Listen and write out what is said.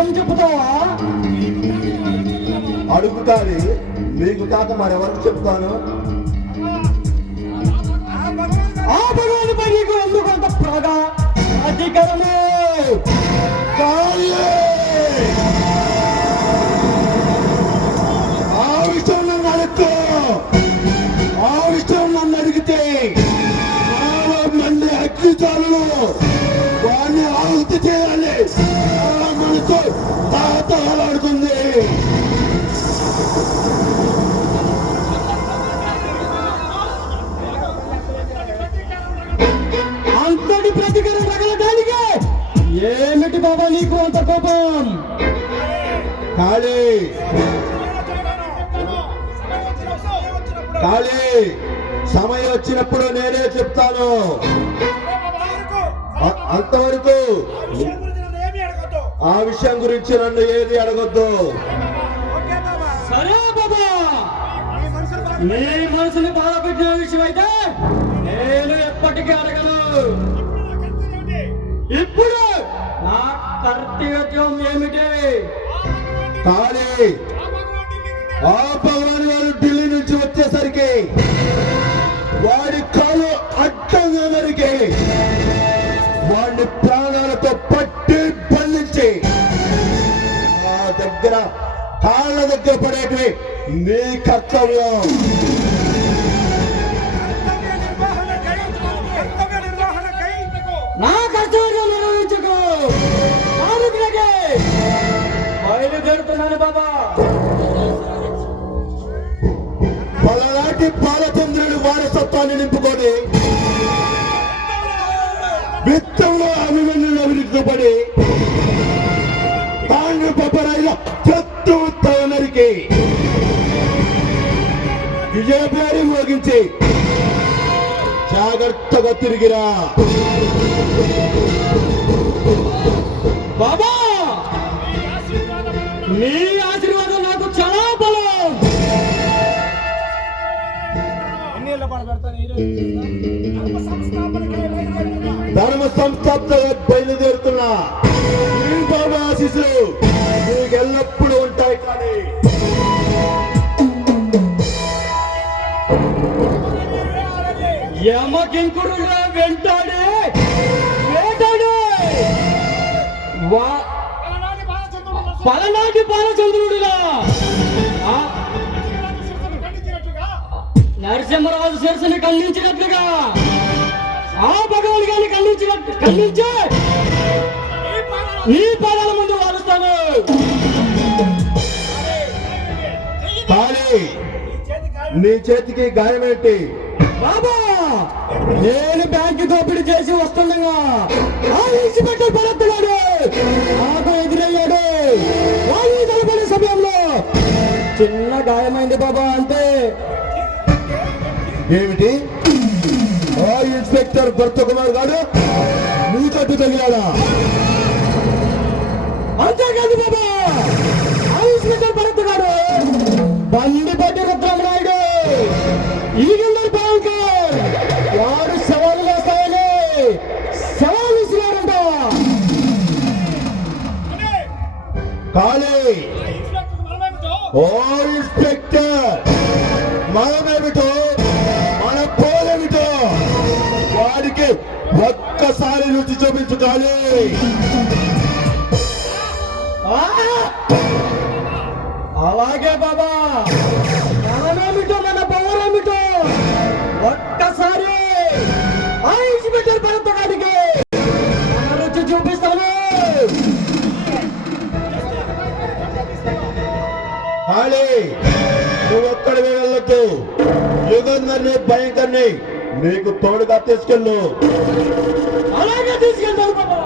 నిజం చెబుతావా? అడుగుతాది నీకు కాక మరెవరికి చెప్తాను? ఆ భగవానుపై నీకు ఎందుకు అంత ప్రాగ అధికారము? ఆ విషయం నన్ను అడుగుతూ ఆ విషయం నన్ను అడిగితే మంది అగ్నిచారులు వాడిని ఆహుతి చేయాలి. మనసు తాతలాడుతుంది. అంతటి ప్రతికారం తగలడానికి ఏమిటి బాబా నీకు అంత కోపం? కాళీ కాళీ సమయం వచ్చినప్పుడు నేనే చెప్తాను. అంతవరకు ఆ విషయం గురించి నన్ను ఏది అడగొద్దు. సరే బాబా, నీ మనసుని బాధపెట్టిన విషయం అయితే నేను ఎప్పటికీ అడగను. ఇప్పుడు నా కర్తవ్యం ఏమిటి? కానీ ఆ భగవాన్ గారు ఢిల్లీ నుంచి వచ్చేసరికి వాడి కాలు అడ్డంగా నరికి వాడిని ప్రాణాలతో పట్టి బంధించి ఆ దగ్గర కాళ్ళ దగ్గర పడేటివి నీ కర్తవ్యం. నా కర్తవ్యం నిర్వహించుకో. బయలుదేరుతున్నాను బాబా. పలనాటి బాలచంద్రుడి వారసత్వాన్ని నింపుకొని విత్తంలో అభిమన్యుని అభివృద్ధి పడి తాండ్రు పప్పరాయిలో చెట్టు నరికి విజయపేరి మోగించి జాగ్రత్తగా తిరిగిరా బాబా. నీ ఆశీర్వాదం నాకు చాలా బలం. ధర్మ సంస్థాపనగా బయలుదేరుతున్నా ఈ బాబా ఆశీస్సులు నీకు ఎల్లప్పుడూ ఉంటాయి. కానీ యమకింకుడుగా వెంటాడే వేటాడే పలనాటి బాలచంద్రుడిగా నరసింహరాజు శిరస్సుని ఖండించినట్లుగా ఆ భగవాన్ గారిని ఖండించి నీ పాదాల ముందు వారుస్తాను. కానీ నీ చేతికి గాయమేంటి? బాబా, నేను బ్యాంకు దోపిడీ చేసి వస్తుండగా ఆ ఇన్స్పెక్టర్ పడతున్నాడు, నాకు ఎదురయ్యాడు. వాళ్ళు నిలబడే సమయంలో చిన్న గాయమైంది బాబా, అంతే. ఏమిటి? ఆ ఇన్స్పెక్టర్ భర్త కుమార్ గారు నీ తట్టు తగిలాడా? అంతేకాదు బాబా, ఆ ఇన్స్పెక్టర్ పడుతున్నాడు బండిపట్టి రుద్రమనాయుడు ఈగందరి బ్యాంకర్. వాడు సవాలు వేస్తాయని సవాలు ఇస్తున్నారంట. కానీ ఓ ఇన్స్పెక్టర్ మనమేమిటో మన పోలేమిటో వాడికి ఒక్కసారి రుచి చూపించుకోవాలి. అలాగే బాబా, మనమేమిటో మన పవరేమిటో ఒక్కసారి ఆ ఇన్స్పెక్టర్ పడతాడికి రుచి చూపిస్తాను. కానీ నువ్వు ఒక్కడివే వెళ్ళొద్దు. యుగంధర్ని భయంకర్ని నీకు తోడుగా తీసుకెళ్ళు. అలాగే తీసుకెళ్తాను బాబా.